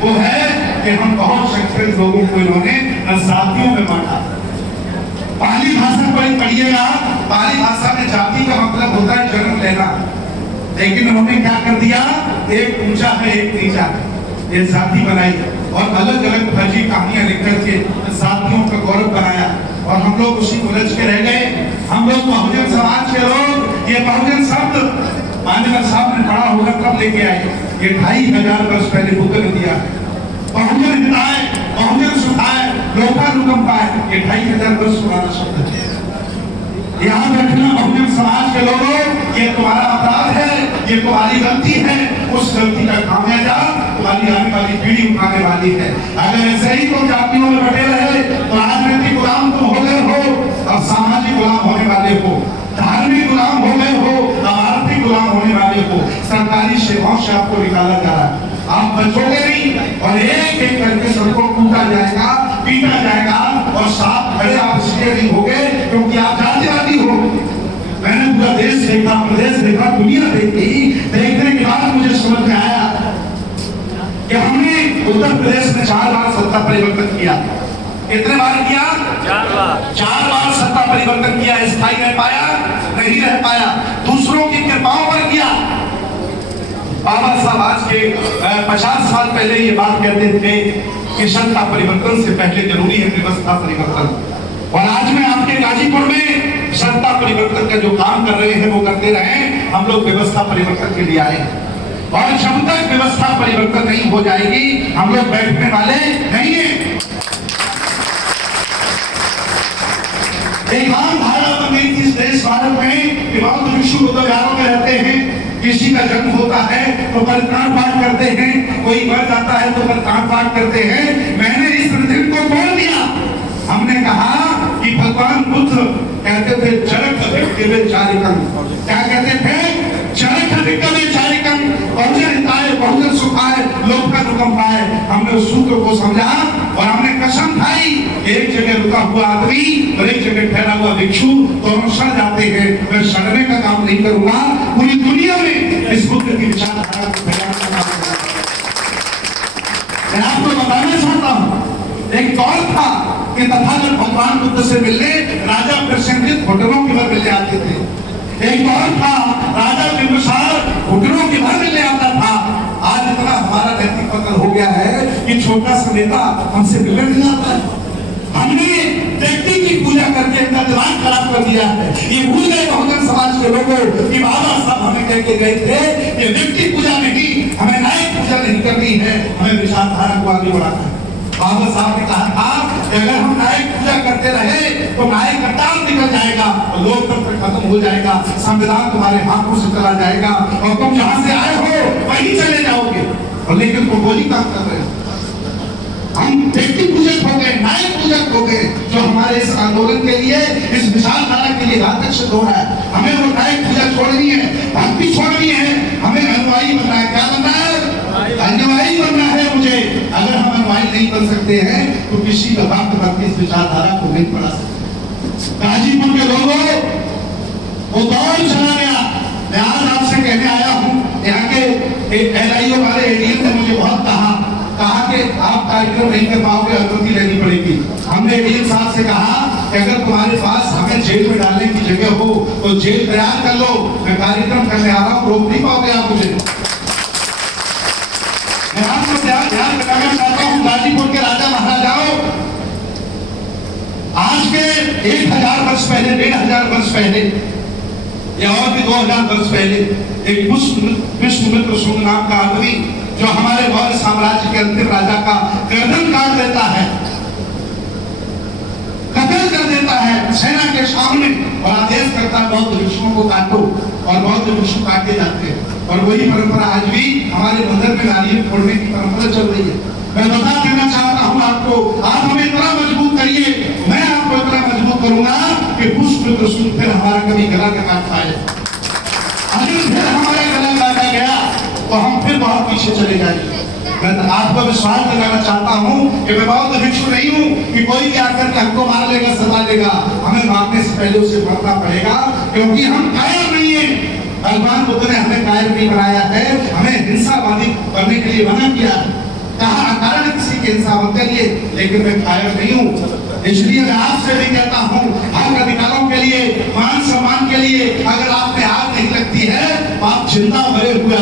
वो है कि हम बहुत संख्यक लोगों को इन्होंने जातियों में बांटा। पाली भाषा पढ़िएगा, पाली भाषा में जाति का मतलब होता है जन्म लेना, लेकिन उन्होंने क्या कर दिया, एक ऊंचा है एक नीचा है, ये जाति बनाई और अलग अलग फर्जी कहानियां लिख करके जातियों का गौरव बनाया और हम लोग उसी उलझ के रह गए। हम लोग बहुजन समाज के लोग ये बहुजन शब्द माननीय साहब ने पढ़ा होगा कब लेके आए, ये 2500 वर्ष पहले बुक ने दिया है। बहुजन हिताय, बहुजन सुखाय, लोकानुकंपाय, ये 2500 वर्ष पुराना शब्द है। याद रखना बहुजन समाज के लोगों, ये तुम्हारा अपराध है, ये तुम्हारी गलती है, उस गलती का खामियाजा तुम्हारी आने वाली पीढ़ी उठाने वाली है। अगर ऐसे ही तुम जातियों में बटे रहे तो राजनीतिक गुलाम तुम हो गए हो, अब सामाजिक गुलाम होने वाले हो, धार्मिक गुलाम हो गए हो, अब आर्थिक गुलाम होने वाले हो। सरकारी सेवाओं से आपको निकाला जा रहा है, आप बचोगे नहीं और एक एक करके सबको कूटा जाएगा, पीटा जाएगा और साथ खड़े आप इसलिए नहीं होगे क्योंकि आप जातिवादी हो। मैंने पूरा देश देखा, प्रदेश देखा, दुनिया देखी, देखने के बाद मुझे समझ में आया कि हमने उत्तर प्रदेश में 4 बार सत्ता परिवर्तन किया। कितने बार किया? 4 बार सत्ता परिवर्तन किया। स्थायी रह पाया? नहीं रह पाया। दूसरों की कृपाओं पर किया। बाबा साहब आज के 50 साल पहले ये बात कहते थे कि सत्ता परिवर्तन से पहले जरूरी है व्यवस्था परिवर्तन। और आज मैं आपके गाजीपुर में सत्ता परिवर्तन का जो काम कर रहे हैं वो करते रहे। हम लोग व्यवस्था परिवर्तन के लिए आए और जब तक व्यवस्था परिवर्तन नहीं हो जाएगी हम लोग बैठने वाले नहीं है। एक आम धारणा बन गई थी इस देश भारत में कि बहुत भिक्षु बुद्धविहारों में रहते हैं, किसी का जन्म होता है तो परित्राण पाठ करते हैं, कोई मर जाता है तो परित्राण पाठ करते हैं। मैंने इस दिन को तोड़ दिया। हमने कहा कि भगवान बुद्ध कहते थे चरक भिक्खवे चारिकं, क्या कहते थे? चरक भिक्खवे चारिकं, बहुजन हिताय, बहुजन सुखाय, लोकानुकंपाय। हमने उस सूत्र को समझा और हमने कसम खाई, एक जगह रुका हुआ आदमी और एक जगह ठहरा हुआ भिक्षु दोनों सड़ जाते हैं। मैं सड़ने का काम नहीं करूंगा, पूरी दुनिया में इस बुद्ध की विचारधारा को फैलाने का काम करूंगा। मैं आपको बताना चाहता हूँ, एक दौर था कि तथागत भगवान बुद्ध से मिलने राजा प्रसेनजित होटलों के भर मिलने आते थे। एक दौर था राजा बिंबिसार होटलों के भर मिलने आता था। आज इतना हमारा नैतिक पतन हो गया है कि छोटा सा नेता हमसे मिलने नहीं आता है। हमने व्यक्ति की पूजा करके अपना दिमाग खराब कर दिया है। ये भूल गए बहुजन समाज के लोगों कि बाबा साहब हमें कह के गए थे कि व्यक्ति पूजा नहीं, हमें न्यायिक पूजा नहीं करनी है, हमें विचारधारा को आगे बढ़ाना है। बाबा साहब ने कहा था कि अगर हम न्यायिक पूजा करते रहे तो न्यायिक का ताल निकल जाएगा और लोकतंत्र खत्म हो जाएगा, संविधान तुम्हारे हाथों से चला जाएगा और तुम जहां से आए हो वहीं चले जाओगे। और लेकिन तुम वही काम कर रहे हो। हम व्यक्ति पूजक हो गए, न्यायिक पूजक हो गए, जो हमारे इस आंदोलन के लिए, इस विचारधारा के लिए घातक सिद्ध हो रहा है। हमें वो न्यायिक पूजा छोड़नी है, भक्ति छोड़नी है, हमें अनुयायी बनना है। क्या बनना है? अनुयायी बनना है मुझे। अगर हम अनुयायी नहीं बन सकते हैं तो किसी का भक्त भक्ति इस विचारधारा को नहीं पढ़ा सकते। गाजीपुर के लोगों वो दौर चला गया। मैं आज आपसे कहने आया हूँ, यहाँ के एलआईओ वाले एडीएम ने मुझे बहुत कहा कि आप कार्यक्रम नहीं कर पाओगे, अनुमति लेनी पड़ेगी। हमने एडीएम साहब से कहा कि अगर तुम्हारे पास हमें जेल में डालने की जगह हो तो जेल तैयार कर लो, मैं कार्यक्रम करने आ रहा हूँ, रोक नहीं पाओगे आप मुझे। मैं आपको ध्यान बताना चाहता हूँ, गाजीपुर के राजा महाराजाओं, आज के 1000 वर्ष पहले, 1500 वर्ष पहले या और भी 2000 वर्ष पहले एक विश्वामित्र शुंग नाम का आदमी जो हमारे मौर्य साम्राज्य के अंतिम राजा का गर्दन काट देता है, कत्ल कर देता है सेना के सामने और आदेश करता है बौद्ध भिक्षुओं को काटो, और बौद्ध भिक्षु काटे जाते हैं। और वही परंपरा आज भी हमारे मंदिर में नारियल फोड़ने की परंपरा चल रही है। मैं बता देना चाहता हूँ आपको, आप हमें इतना मजबूत करिए, मैं आपको इतना मजबूत करूंगा कि पुष्पमित्र शुंग फिर हमारा कभी गला न काट पाए। अगर फिर हमारा गला काटा गया तो हम फिर बहुत पीछे चले जाएंगे। मैं आपको विश्वास दिलाना चाहता हूँ कि मैं बौद्ध भिक्षु नहीं हूँ कि कोई भी आकर के हमको मार लेगा, सता देगा। हमें मारने से पहले उसे मरना पड़ेगा, क्योंकि हम कायर नहीं है। भगवान बुद्ध ने हमें कायर नहीं बनाया है, हमें हिंसावादी बनने के लिए मना किया है। कहा के इंसाफ करिए, लेकिन मैं कायर नहीं हूँ। इसलिए मैं आपसे भी कहता हूँ, हक अधिकारों के लिए, मान सम्मान के लिए अगर आप पे आग नहीं लगती है तो आप जिंदा मरे हुए